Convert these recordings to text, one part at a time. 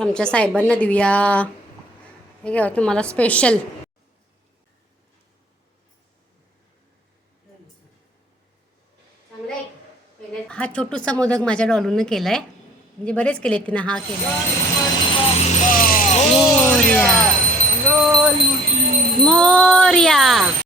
आमच्या साहेबांना देऊया. हे घ्या तुम्हाला स्पेशल हा छोटूसा मोदक माझ्या डॉलून केलाय. म्हणजे बरेच केले तिनं हा केला मोर्या. हॅलो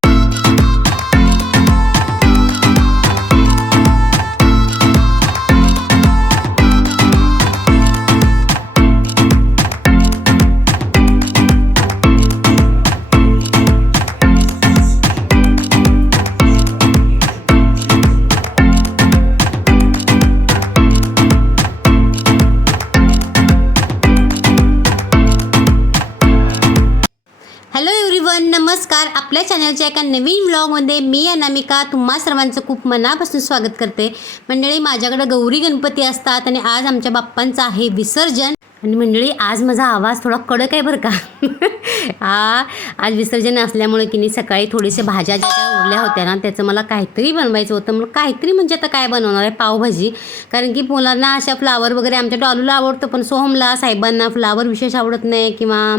नमस्कार. आपल्या चॅनलच्या एका नवीन व्लॉगमध्ये मी अनामिका तुम्हा सर्वांचं खूप मनापासून स्वागत करते. मंडळी माझ्याकडे गौरी गणपती असतात आणि आज आमच्या बाप्पांचं आहे विसर्जन. आणि मंडळी आज माझा आवाज थोडा कडक आहे बरं का? हा आज विसर्जन असल्यामुळे की नाही सकाळी थोडेसे भाज्या ज्या ज्या उरल्या होत्या ना त्याचं मला काहीतरी बनवायचं होतं. मग काहीतरी म्हणजे आता काय बनवणार आहे? पावभाजी. कारण की मुलांना अशा फ्लावर वगैरे आमच्या डॉलूला आवडतं पण सोहमला साहेबांना फ्लावर विशेष आवडत नाही किंवा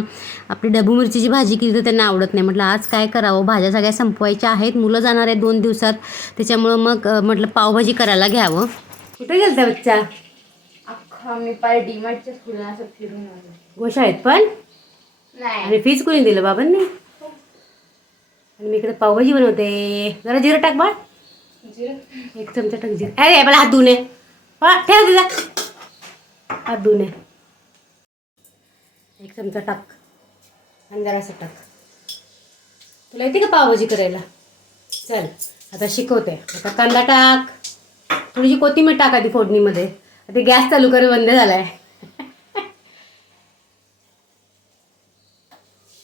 आपली डबू मिरचीची भाजी केली तर त्यांना आवडत नाही. म्हटलं आज काय करावं? भाज्या सगळ्या संपवायच्या आहेत. मुलं जाणार आहेत दोन दिवसात. त्याच्यामुळं मग म्हटलं पावभाजी करायला घ्यावं. कुठे गेलता बच्चा? अख्खा मी पाय डीमार्टच्या फुलं असं फिरून आलो. गोशाळेत पण? नाही. आणि फीज कोणी दिलं बाबांनी? आणि मी इकडे पावभाजी बनवते. जरा जिरं टाक बाळ. जिरं? एक चमचा टाक जिरं. अरे मला हात धुणे ठेव तुझा. हात धुणे एक चमचा टाक. आणि जरासं टाक. तुला येते का पावभाजी करायला? चल आता शिकवते. आता कांदा टाक. थोडीशी कोथिंबीर टाक आधी फोडणीमध्ये. आता गॅस चालू कर बंद झालाय.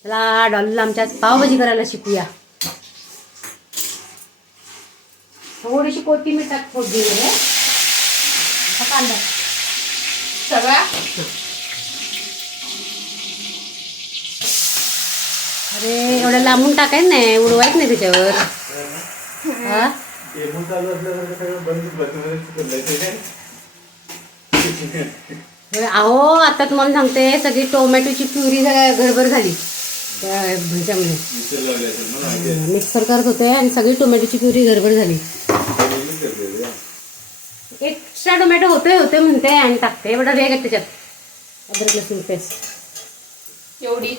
चला डॉलला आमच्या पावभाजी करायला शिकूया. थोडीशी कोथिंबीर टाक फोडणीमध्ये. आता कांदा. सगळा? अरे एवढं लांबून टाकायचं नाही उडवायचं नाही त्याच्यावर. हा? अहो आता तुम्हाला सांगते सगळी टोमॅटोची प्युरी सगळ्या गडबड झाली. त्या ह्याच्यामध्ये. मिक्सर करत होते आणि सगळी टोमॅटोची प्युरी गडबड झाली. एक्स्ट्रा टोमॅटो होते होते म्हणते आणि टाकते. एवढा वेग आहे त्याच्यात. अद्रक लसूण पेस्ट. एवढी.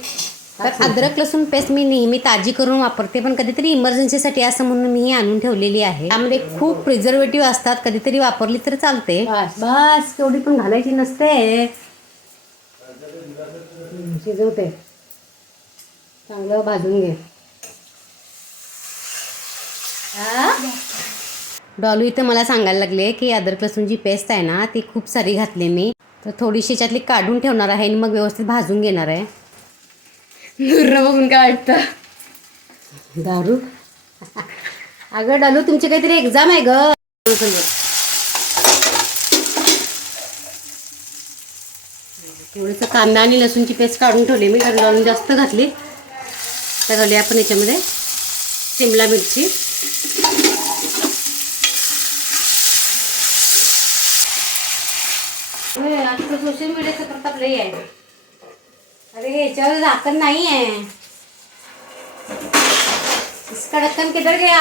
तर अद्रक लसूण पेस्ट मी नेहमी ताजी करून वापरते पण कधीतरी इमर्जन्सीसाठी असं म्हणून मी ही आणून ठेवलेली आहे. त्यामध्ये खूप प्रिझर्वेटिव्ह असतात कधीतरी वापरली तर चालते. बस बस केवढी पण घालायची नसते. शिजवते. चांगलं भाजून घे? डॉलू इथं मला सांगायला लागले की अद्रक लसूणची पेस्ट आहे ना ती खूप सारी घातली मी. तर थोडीशी याच्यातली काढून ठेवणार आहे आणि मग व्यवस्थित भाजून घेणार आहे. दुर्र बघून काय वाटतं दारू? अगं डालू तुमची काहीतरी एक्झाम आहे ग. थोडंसं कांदा आणि लसूणची पेस्ट काढून ठेवली मी. कारण डाळून जास्त घातली. तर घालूया आपण याच्यामध्ये. शिमला मिरची. होय, सोशल मीडियाचा प्रताप लई आहे. अरे याच्यावर झाकण नाही आहे इसका ढक्कन किधर गया?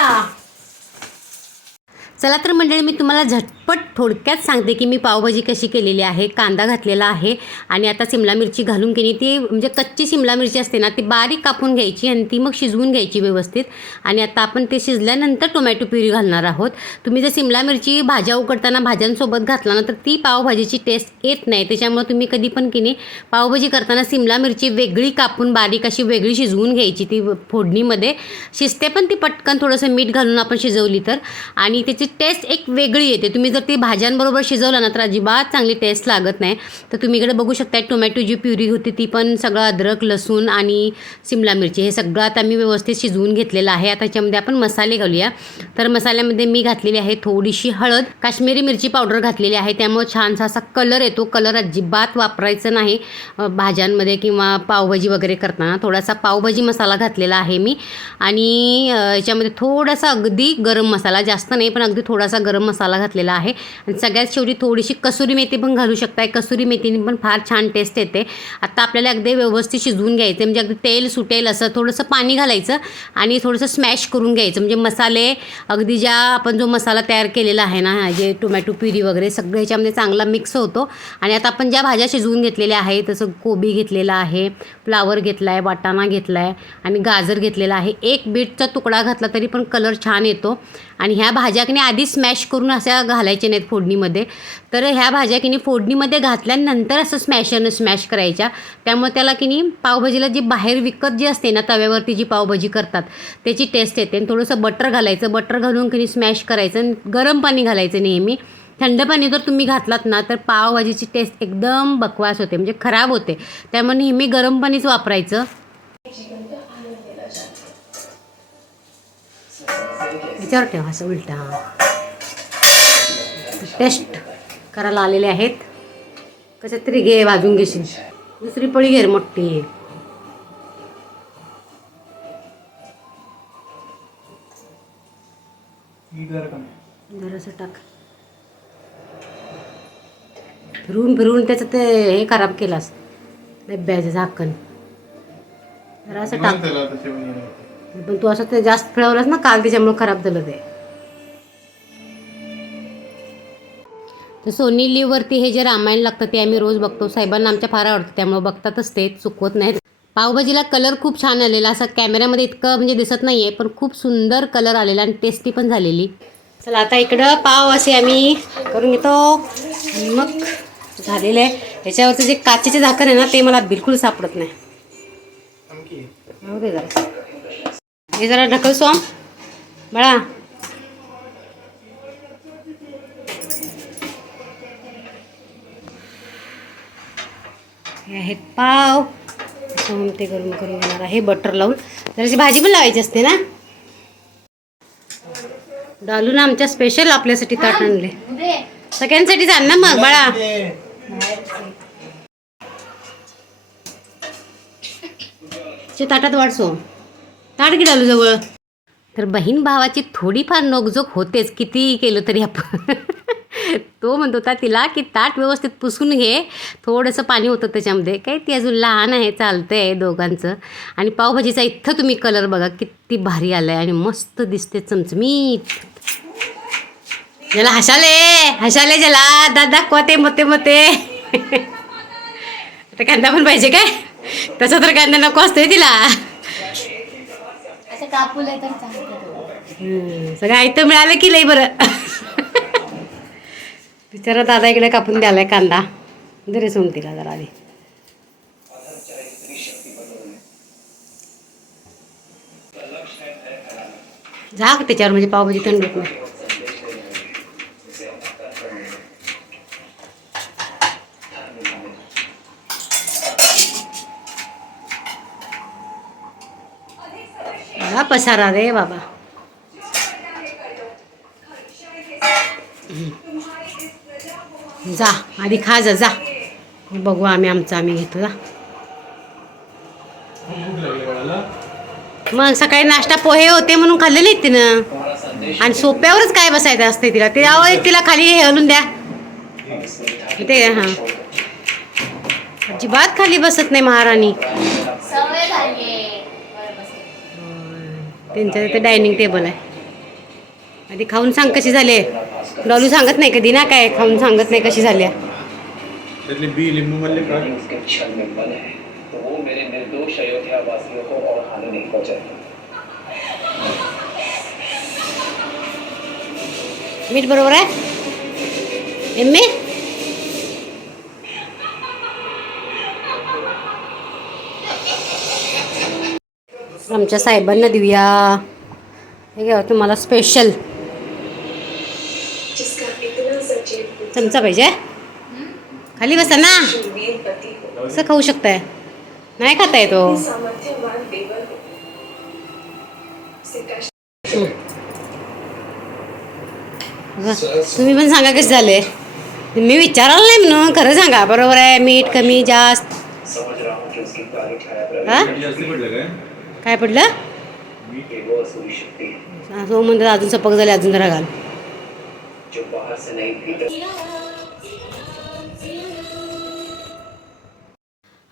चला तर मंडळी मी तुम्हाला झटपट थोडक्यात सांगते की मी पावभाजी कशी केलेली आहे कांदा घातलेला आहे आणि आता सिमला मिरची घालून की नाही ती म्हणजे कच्ची सिमला मिरची असते ना ती बारीक कापून घ्यायची आणि ती मग शिजवून घ्यायची व्यवस्थित. आणि आता आपण ते शिजल्यानंतर टोमॅटो प्युरी घालणार आहोत. तुम्ही जर सिमला मिरची भाज्या उकडताना भाज्यांसोबत घातला ना तर ती पावभाजीची टेस्ट येत नाही. त्याच्यामुळे तुम्ही कधी पण की नाही पावभाजी करताना सिमला मिरची वेगळी कापून बारीक अशी वेगळी शिजवून घ्यायची ती फोडणीमध्ये. शिजते पण ती पटकन थोडंसं मीठ घालून आपण शिजवली तर. आणि त्याची टेस्ट एक वेगळी येते. तुम्ही जर ती भाज्यांबरोबर शिजवलं ना तर अजिबात चांगली टेस्ट लागत नाही. तर तुम्ही इकडे बघू शकता टोमॅटो जी प्युरी होती ती पण सगळं अद्रक लसूण आणि सिमला मिरची. हे सगळं आता मी व्यवस्थित शिजवून घेतलेलं आहे. आता त्याच्यामध्ये आपण मसाले घालूया. तर मसाल्यामध्ये मी घातलेली आहे थोडीशी हळद. काश्मीरी मिरची पावडर घातलेली आहे. त्यामुळे छानसा असा कलर येतो. कलर अजिबात वापरायचं नाही. भाज्यांमध्ये किंवा पावभाजी वगैरे करताना थोडासा पावभाजी मसाला घातलेला आहे मी. आणि याच्यामध्ये थोडासा अगदी गरम मसाला जास्त नाही पण अगदी त्याच्यावरती थोडासा गरम मसाला घातलेला आहे. आणि सगळ्यात शेवटी थोडीशी कसुरी मेथी पण घालू शकताय कसुरी मेथीने पण फार छान टेस्ट येते. आता आपल्याला अगदी व्यवस्थित शिजवून घ्यायचं म्हणजे अगदी तेल सुटेल असं थोडंसं पाणी घालायचं आणि थोडंसं स्मॅश करून घ्यायचं. म्हणजे मसाले अगदी ज्या आपण जो मसाला तयार केलेला आहे ना जे टोमॅटो प्युरी वगैरे सगळं ह्याच्यामध्ये चांगला मिक्स होतो. आणि आता आपण ज्या भाज्या शिजवून घेतलेल्या आहे तसं कोबी घेतलेला आहे फ्लावर घेतला आहे वाटाणा घेतला आहे आणि गाजर घेतलेला आहे. एक बीटचा तुकडा घातला तरी पण कलर छान येतो. आणि ह्या भाज्या की नाही आधी स्मॅश करून अशा घालायच्या नाहीत फोडणीमध्ये. तर ह्या भाज्या की नाही फोडणीमध्ये घातल्यानंतर असं स्मॅशरनं स्मॅश करायच्या. त्यामुळे त्याला की नाही पावभाजीला जी बाहेर विकत जी असते ना तव्यावरती जी पावभाजी करतात त्याची टेस्ट येते. आणि थोडंसं बटर घालायचं. बटर घालून की नाही स्मॅश करायचं. आणि गरम पाणी घालायचं नेहमी. थंड पाणी जर तुम्ही घातलात ना तर पावभाजीची टेस्ट एकदम बकवास होते. म्हणजे खराब होते. त्यामुळे नेहमी गरम पाणीच वापरायचं. याच्यावर ठेवा असं उलटा. टेस्ट करायला आलेले आहेत. कशात तरी घे भाजून घेशील. दुसरी पळी घे रे मोठी. जरासं टाक. फिरून फिरून त्याचं ते हे खराब केलास डब्याचं झाकण. जरासं टाक. पण तू असं ते जास्त फिरवलंस ना काल त्याच्यामुळे खराब झालं ते. तर सोनी लिव्हवरती हे जे रामायण लागतं ते आम्ही रोज बघतो. साहेबांना आमच्या फार आवडतं त्यामुळे बघतातच ते चुकवत नाहीत. पावभाजीला कलर खूप छान आलेला असं कॅमेऱ्यामध्ये इतकं म्हणजे दिसत नाही आहे पण खूप सुंदर कलर आलेला आणि टेस्टी पण झालेली. चला आता इकडं पाव असे आम्ही करून घेतो. मग झालेलं आहे. ह्याच्यावरचं जे काचेचे झाकण आहे ना ते मला बिलकुल सापडत नाही. हे जरा ढकल सोम बळा. हे आहेत पाव. सोम ते गरम करून घेणार आहे बटर लावून. जराशी भाजी पण लावायची असते ना? डालून आमच्या स्पेशल आपल्यासाठी ताट आणले. सगळ्यांसाठीच आण ना मग बाळा. ताटात वाढसो की डालू जवळ. तर बहीण भावाची थोडीफार नोकझोक होतेच किती केलं तरी आपण. तो म्हणत होता तिला की ताट व्यवस्थित पुसून घे थोडंसं पाणी होतं त्याच्यामध्ये. काय ती अजून लहान आहे चालतंय आहे दोघांचं. आणि पावभाजीचा इथं तुम्ही कलर बघा किती भारी आलाय आणि मस्त दिसते चमचमीत. ज्याला हसाले हसाले ज्याला. दादा दाखवा ते मते. आता कांदा पण पाहिजे काय? तसं तर कांदा नको असतोय तिला. कापूला तर चांगलं सगळं आयतं मिळालं की लई बरं. बिचारा दादा इकडे कापून द्यालाय कांदा. दरे सोन तिला जरा आधी. झाक त्याच्यावर म्हणजे पावभाजी थंड होत नाही. पसारा रे बाबा. जा आधी खा जा जा. बघू आम्ही आमचं आम्ही घेतो जा. मग सकाळी नाश्ता पोहे होते म्हणून खाल्लेले तिनं. आणि सोप्यावरच काय बसायचं असते तिला? ते आवाज तिला खाली हे हलून द्या. ते हां. अजिबात खाली बसत नाही महाराणी सवय झाली त्यांच्या तिथे डायनिंग टेबल आहे. आधी खाऊन सांग कशी झाली डॉलू सांगत नाही कधी ना काय खाऊन सांगत नाही कशी झाल्या त्यातले बी लिंबू मधले का? उसके क्षण में बल है तो वो मेरे निर्दोष अयोध्या वासियों को और हानि नहीं पहुंचाएगा। मीठ बरोबर आहे? एम्मे आमच्या साहेबांना देऊया. हे घ्या तुम्हाला स्पेशल चमचा पाहिजे? खाली बसा ना. असं खाऊ शकताय. नाही खाता येतो तुम्ही पण सांगा कसे झाले? मी विचारायला नाही म्हणून खरं सांगा. बरोबर आहे मीठ कमी जास्त. हूँ? काय पडलं? सो असं म्हणतात अजून सपक झाले अजून जरा घाल.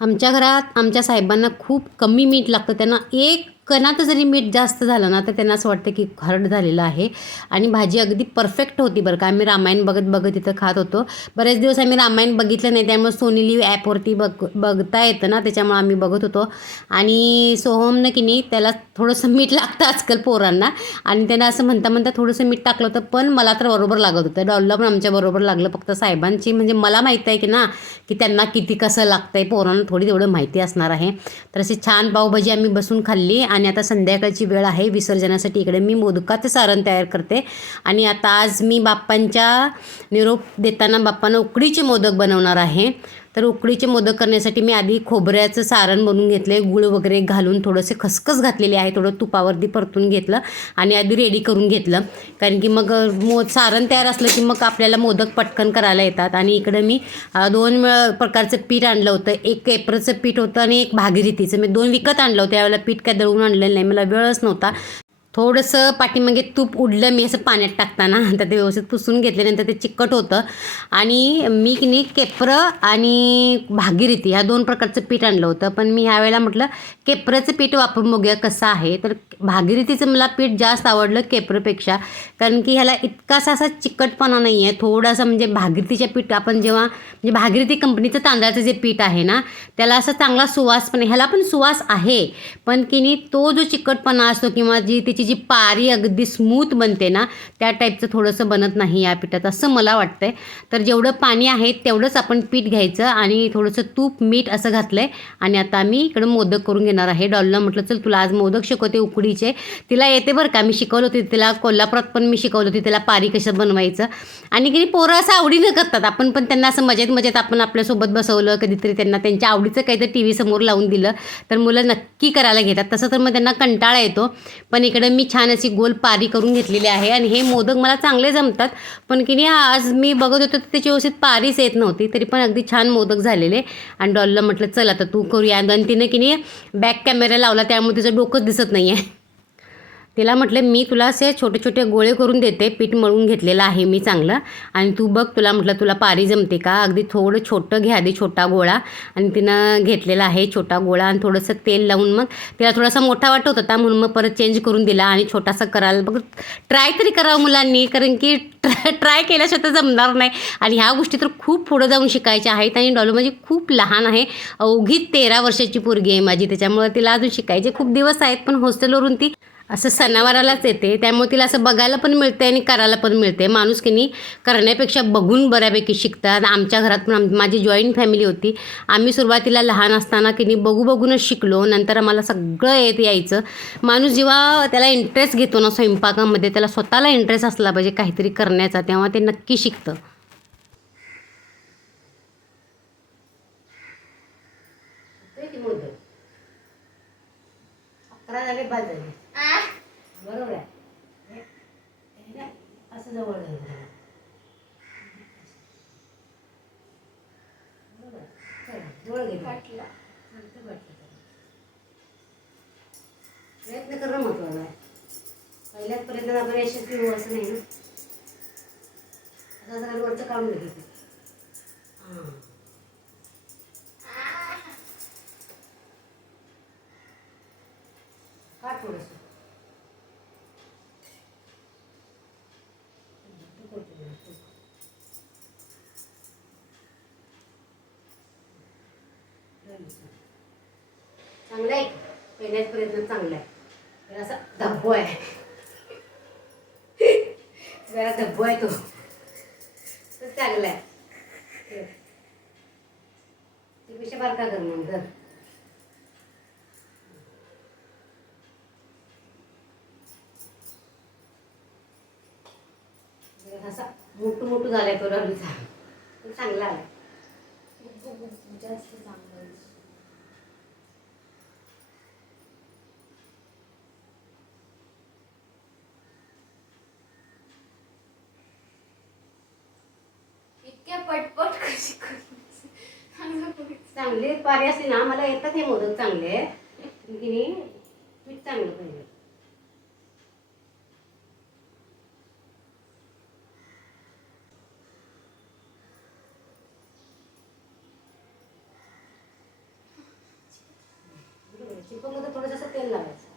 आमच्या घरात आमच्या साहेबांना खूप कमी मीठ लागतं. त्यांना एक कणात जरी मीठ जास्त झालं ना तर त्यांना असं वाटतं की हरड झालेलं आहे. आणि भाजी अगदी परफेक्ट होती बरं का. आम्ही रामायण बघत बघत इथं खात होतो. बरेच दिवस आम्ही रामायण बघितलं नाही त्यामुळे सोनीली ॲपवरती बघ बघता येतं ना त्याच्यामुळे आम्ही बघत होतो. आणि सोहमनं की नाही त्याला थोडंसं मीठ लागतं आजकाल पोरांना. आणि त्यांना असं म्हणता म्हणता थोडंसं मीठ टाकलं होतं पण मला तर बरोबर लागत होतं. डॉलला पण आमच्या बरोबर लागलं. फक्त साहेबांची म्हणजे मला माहीत आहे की ना की त्यांना किती कसं लागतं आहे पोरांना थोडी तेवढं माहिती असणार आहे. तर अशी छान पावभाजी आम्ही बसून खाल्ली. आणि आता संध्याकाळची वेळ आहे विसर्जनासाठी इकडे मी मोदकाचं सारण तयार करते. आणि आता आज मी बाप्पांच्या निरोप देताना बाप्पांना उकडीचे मोदक बनवणार आहे. तर उकडीचे मोदक करण्यासाठी मी आधी खोबऱ्याचं सारण बनवून घेतलं गुळ वगैरे घालून थोडंसे खसखस घातलेले आहे थोडं तुपावरती परतून घेतलं आणि आधी रेडी करून घेतलं. कारण की मग मो सारण तयार असलं की मग आपल्याला मोदक पटकन करायला येतात. आणि इकडं मी दोन वेळ प्रकारचं पीठ आणलं होतं. एक केपरचं पीठ होतं आणि एक भागीरथीचं मी दोन विकत आणलं होतं. यावेळेला पीठ काय दळून आणलेलं नाही. मला वेळच नव्हता. थोडंसं पाठीमागे तूप उडलं मी असं पाण्यात टाकताना. तर ते व्यवस्थित पुसून घेतल्यानंतर ते चिकट होतं. आणि मी की नाही केपरं आणि भागीरथी ह्या दोन प्रकारचं पीठ आणलं होतं. पण मी ह्यावेळेला म्हटलं केप्रचं पीठ वापरून बघूया कसं आहे. तर भागीरथीचं मला पीठ जास्त आवडलं केप्रपेक्षा. कारण की ह्याला इतकासा असा चिकटपणा नाही आहे. थोडासा म्हणजे भागीरथीच्या पीठ आपण जेव्हा म्हणजे भागीरथी कंपनीचं तांदळाचं जे पीठ आहे ना त्याला असं चांगला सुवास पण ह्याला पण सुवास आहे. पण की नाही तो जो चिकटपणा असतो किंवा जी त्याची जी पारी अगदी स्मूथ बनते ना त्या टाईपचं थोडंसं बनत नाही या पिठात असं मला वाटतंय. तर जेवढं पाणी आहे तेवढंच आपण पीठ घ्यायचं आणि थोडंसं तूप मीठ असं घातलं आहे आणि आता मी इकडं मोदक करून घेणार आहे. डॉलला म्हटलं चल तुला आज मोदक शिकवते उकडीचे. तिला येते बरं का मी शिकवलं होती तिला कोल्हापुरात पण मी शिकवलं होती तिला पारी कसं बनवायचं. आणि की पोरं असं आवडीनं करतात. आपण पण त्यांना असं मजेत मजेत आपण आपल्यासोबत बसवलं कधीतरी त्यांना त्यांच्या आवडीचं काहीतरी टी व्ही समोर लावून दिलं. तर मुलं नक्की करायला घेतात. तसं तर मग त्यांना कंटाळा येतो. पण इकडं मी छान अशी गोल पारी करून घेतलेली आहे आणि हे मोदक मला चांगले जमतात. पण की नाही आज मी बघत होतो तर त्याची व्यवस्थित पारीच येत नव्हती तरी पण अगदी छान मोदक झालेले. आणि डॉलला म्हटलं चल आता तू करूया. आणि तिने की नाही बॅक कॅमेरा लावला त्यामुळे तिचं डोकंच दिसत नाही आहे तिला म्हटलं मी तुला असे छोटे छोटे गोळे करून देते पीठ मळून घेतलेलं आहे मी चांगलं. आणि तू बघ तुला म्हटलं तुला पारी जमते का? अगदी थोडं छोटं घ्या आधी छोटा गोळा. आणि तिनं घेतलेला आहे छोटा गोळा आणि थोडंसं तेल लावून मग तिला थोडासा मोठा वाटत होता. म्हणून मग परत चेंज करून दिला आणि छोटासा करायला बघ ट्राय तरी करावं मुलांनी कारण की ट्राय ट्राय केल्याशिवाय तर जमणार नाही. आणि ह्या गोष्टी तर खूप पुढं जाऊन शिकायच्या आहेत आणि डॉलू माझी खूप लहान आहे. अवघी तेरा वर्षाची पोरगी आहे माझी त्याच्यामुळे तिला अजून शिकायचे खूप दिवस आहेत पण हॉस्टेलवरून ती असं सणावारालाच येते. त्यामुळे तिला असं बघायला पण मिळते आणि करायला पण मिळते माणूस की नाही करण्यापेक्षा बघून बऱ्यापैकी शिकतात. आमच्या घरात पण माझी जॉईंट फॅमिली होती. आम्ही सुरुवातीला लहान असताना की नाही बघू बघूनच शिकलो. नंतर आम्हाला सगळं येत यायचं. माणूस जेव्हा त्याला इंटरेस्ट घेतो ना स्वयंपाकामध्ये त्याला स्वतःला इंटरेस्ट असला पाहिजे काहीतरी करण्याचा तेव्हा ते नक्की शिकतं. अकरा झाले बाद झाले. बरोबर आहे. असं जवळ प्रयत्न करणं महत्वाचं आहे. पहिल्याच प्रयत्नात आपण यशस्वी होऊ असं नाही ना. आता वरचं काढून घेते पहिल्याच प्रयत्न चांगला आहे. जरा असा धब्बो आहे. जरा धब्बो आहे तो. तर चांगला आहे. त्यापेक्षा बारका कर मग धर. असा मोठं मोठं झालाय तो रवीचा चांगला आहे. जास्त चांगलं चांगली पारी असली ना मला येतात हे मोदक चांगले. की नाही पीठ चांगलं पाहिजे. चिपकमध्ये थोडंसं तेल लावायचं.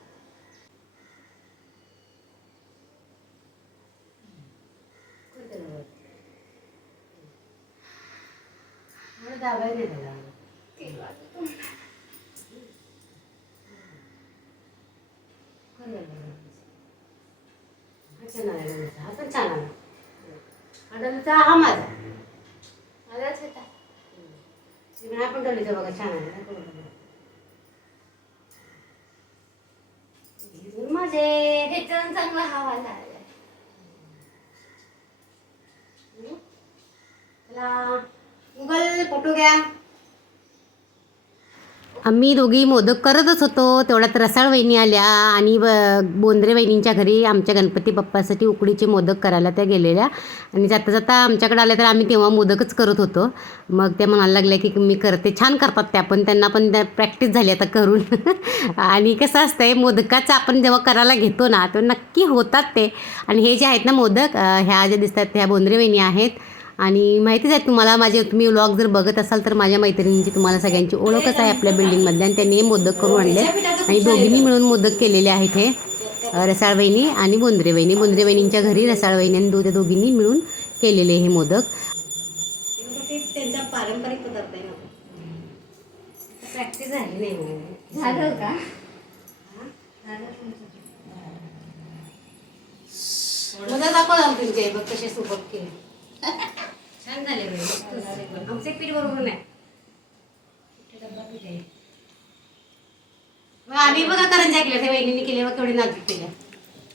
दाबायला त्याला. हा डोसा हा माझा. माझाच होता. शिवणा पण डोलीचा बघा छान. भिजून माझे. ह्याच्यानं चांगला हवा लागला गुगल फोटो घ्या. आम्ही दोघी मोदक करतच होतो. तेवढ्यात रसाळ वहिनी आल्या आणि ब- बोंद्रे वहिनींच्या घरी आमच्या गणपती बाप्पासाठी उकडीचे मोदक करायला त्या गेलेल्या. आणि जाता जाता आमच्याकडे आल्या तर आम्ही तेव्हा मोदकच करत होतो. मग त्या म्हणायला लागल्या की मी करते छान करतात त्या पण त्यांना पण त्या प्रॅक्टिस झाली आता करून. आणि कसं असतं आहे मोदकाचं आपण जेव्हा करायला घेतो ना तेव्हा नक्की होतात ते. आणि हे जे आहेत ना मोदक ह्या ज्या दिसतात ह्या बोंद्रे वहिनी आहेत आणि माहितीच आहे तुम्हाला माझे तुम्ही व्लॉग जर बघत असाल तर माझ्या मैत्रिणींची तुम्हाला सगळ्यांची ओळखच आहे आपल्या बिल्डिंगमधल्या आणि त्यांनी हे मोदक करून आणले. आणि दोघींनी मिळून मोदक केलेले आहेत हे रसाळ वहिनी आणि बोंद्रे वहिनी बोंद्रे वहिनींच्या घरी रसाळ वहिनी आणि दो त्या दोघींनी मिळून केलेले हे मोदक. त्यांचा पारंपरिक पदार्थ आहे प्रॅक्टिस झाली नाही झालं का? मोदक दाखव तुमचे बघ कसे सुबक केले. छान झाले. आमचे पीठ बरोबर नाही. आम्ही बघा करंजा केल्या त्या वहिनीने केले बघ केवढे नाजूक केल्या.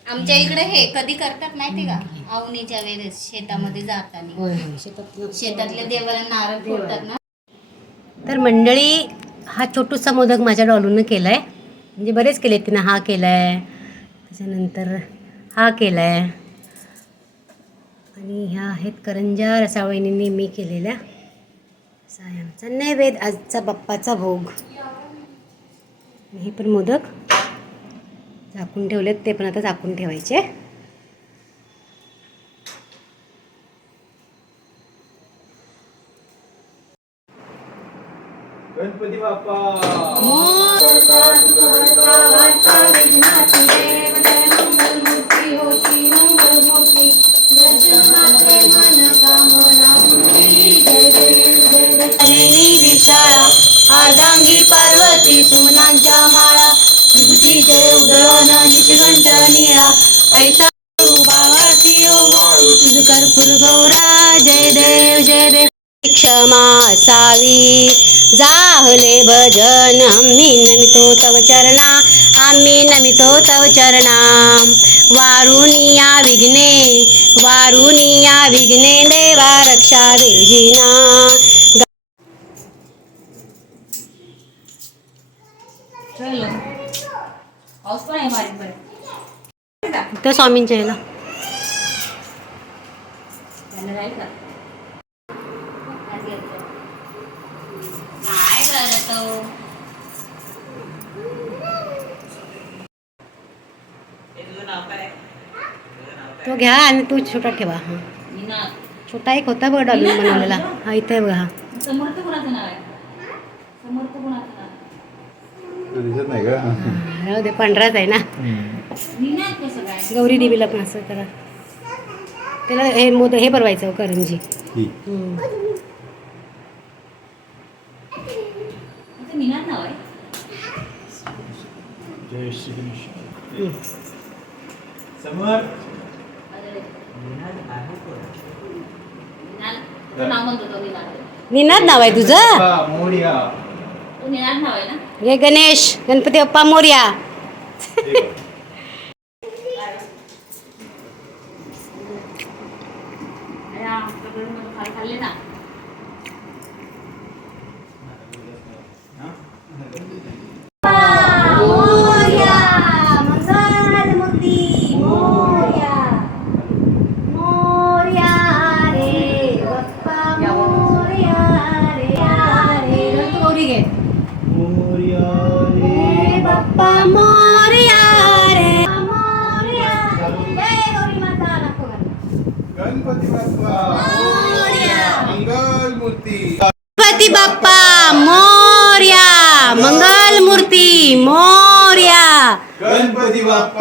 आमच्या इकडे हे कधी करतात माहिती का? अवनीच्या वेळेस शेतामध्ये जाताना. शेतातल्या देवाला नारळ फोडतात ना. तर मंडळी हा छोटूसा मोदक माझ्या डॉलूनं केला आहे म्हणजे बरेच केले तिनं. हा केला आहे त्याच्यानंतर हा केला आहे आणि ह्या आहेत करंजा रसावळींनी मी केलेल्या असा नैवेद आजचा बाप्पाचा भोग. हे पण मोदक झाकून ठेवलेत ते पण आता झाकून ठेवायचे. गणपती बाप्पा! पार्वती सुमनांच्या माळा. विभूतीचे उदळण निशगंठ निळा. ऐसा बावाती तुझ कर्पूर गौरा जय देव जय देव. क्षमा असावी. जाहले भजन आम्ही नमितो तव चरणा. आम्ही नमितो तव चरणा. वारुनिया विघ्ने वारुनिया विघ्ने देवा रक्षा देजिना पाऊस पण आहे बारीक बारीक त्या स्वामींच्या काय करतो तो? घ्या आणि तू छोटा ठेवा हा. छोटा एक होता बघ डॉलून बनवलेला. हा इथे आहे बघा. हा समर्थ कुणाचं नाव आहे समर्थ कुणाचं नाव दिसत नाही का? राहू दे पांढराच आहे ना. मीना कसं काय गौरी देवीला पण असं करा. त्याला हे मोद हे करंजी. ही. हम्म. आता मीनाच नाव आहे. जय श्री कृष्ण. समोर मीनाल तो नाव म्हणतो तो मीनाल निनाद नाव आहे तुझं? मोरया. मीनाल नाव आहे ना? हे गणेश गणपती बाप्पा मोर्या खाल्ले ना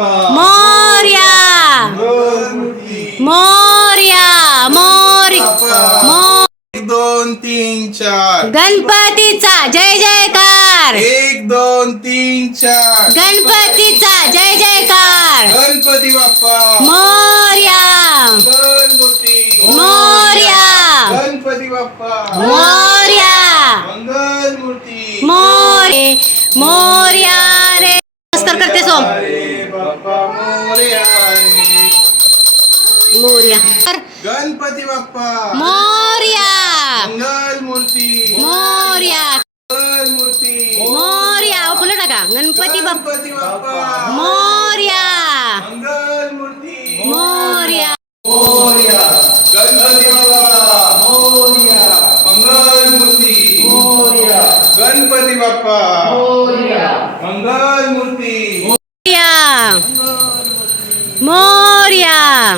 मोर्या. मोर्या. मोर मोर एक दोन तीन चार. गणपतीचा जय जयकार. एक दोन तीन चार. गणपतीचा जय जयकार. गणपती बाप्पा. मोर्या. मंगलमूर्ती मोर्या. गणपती बाप्पा. बाप्पा. मोर्या. मंगलमूर्ती. मोर्या. मंगलमूर्ती. मोर्या. फुलं टाका. गणपती बाप्पा. गणपती बाप्पा. मोर्या. मंगलमूर्ती. मोर्या. मोरया. गणपती बाप्पा. मोरया. मंगलमूर्ती. मोरया. गणपती बाप्पा. मोरया. मंगलमूर्ती. मोर्या. मोर्या.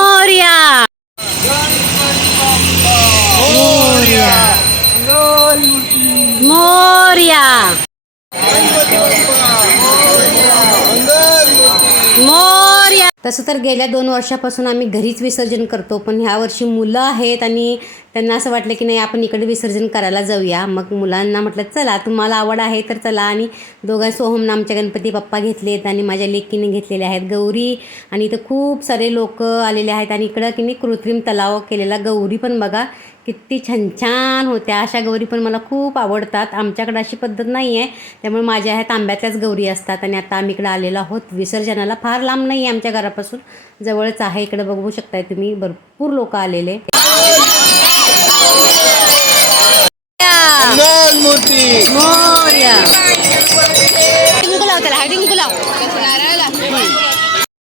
तसं तर गेल्या दोन वर्षापासून आम्ही घरीच विसर्जन करतो पण ह्या वर्षी मुलं आहेत आणि त्यांना असं वाटलं की नाही आपण इकडे विसर्जन करायला जाऊया. मग मुलांना म्हटलं चला तुम्हाला आवड आहे तर चला. आणि दोघा सोहमनं आमच्या गणपती बाप्पा घेतलेत आणि माझ्या लेकीने घेतलेले आहेत. गौरी आणि इथं खूप सारे लोक आलेले आहेत आणि इकडं की नाही कृत्रिम तलाव केलेला गौरी पण बघा. किती छान छान होत्या. अशा गौरी पण मला खूप आवडतात. आमच्याकडे अशी पद्धत नाही आहे त्यामुळे माझ्या ह्या तांब्याच्याच गौरी असतात आणि आता आम्ही इकडे आलेलो आहोत. विसर्जनाला फार लांब नाही आहे आमच्या घरापासून. जवळच आहे. इकडे बघू शकताय तुम्ही. भरपूर लोक आलेले.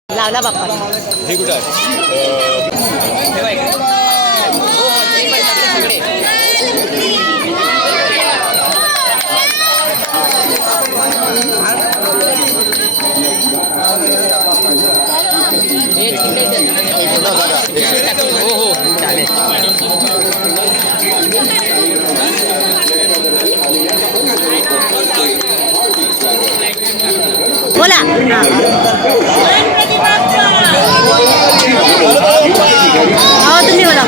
लावला बाप्पा. बोला. हो तुम्ही बोला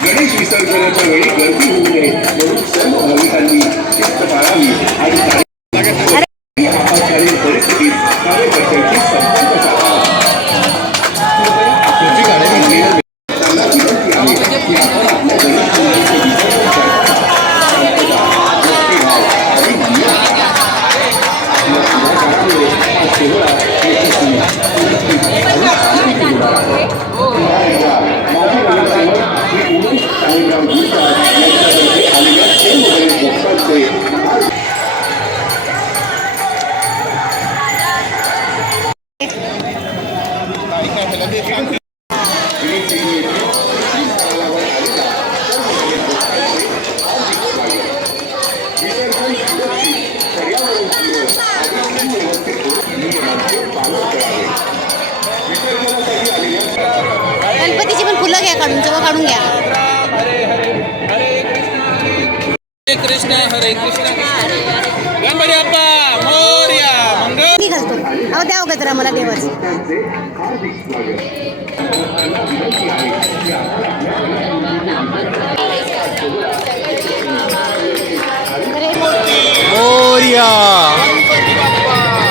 गणेश विसर्जनाच्या वेळी गर्दी होऊ नये म्हणून सर्व भाविकांनी शिस्त पाळावी आणि कार्यकर्त्यांची कृष्ण हरे कृष्ण गणपती बाप्पा मोरया मंगल मी घालतो अहो द्या हो गजरा मला देवाच मोरया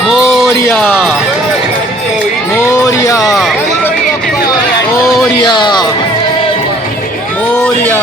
मोरया मोरया मोरया मोरया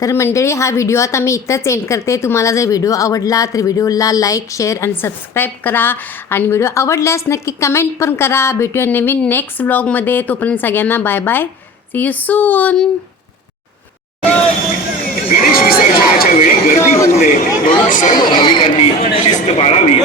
तर मंडळी हा व्हिडिओ आता मी इथंच एंड करते. तुम्हाला जर व्हिडिओ आवडला तर व्हिडिओला लाईक शेअर आणि सबस्क्राईब करा. आणि व्हिडिओ आवडल्यास नक्की कमेंट पण करा. भेटूया नवीन नेक्स्ट ब्लॉगमध्ये तोपर्यंत सगळ्यांना bye bye see you soon Ganesh विसर्जनाच्या वेळी गर्दी होऊ नये म्हणून सर्व भाविकांनी शिस्त पाळावी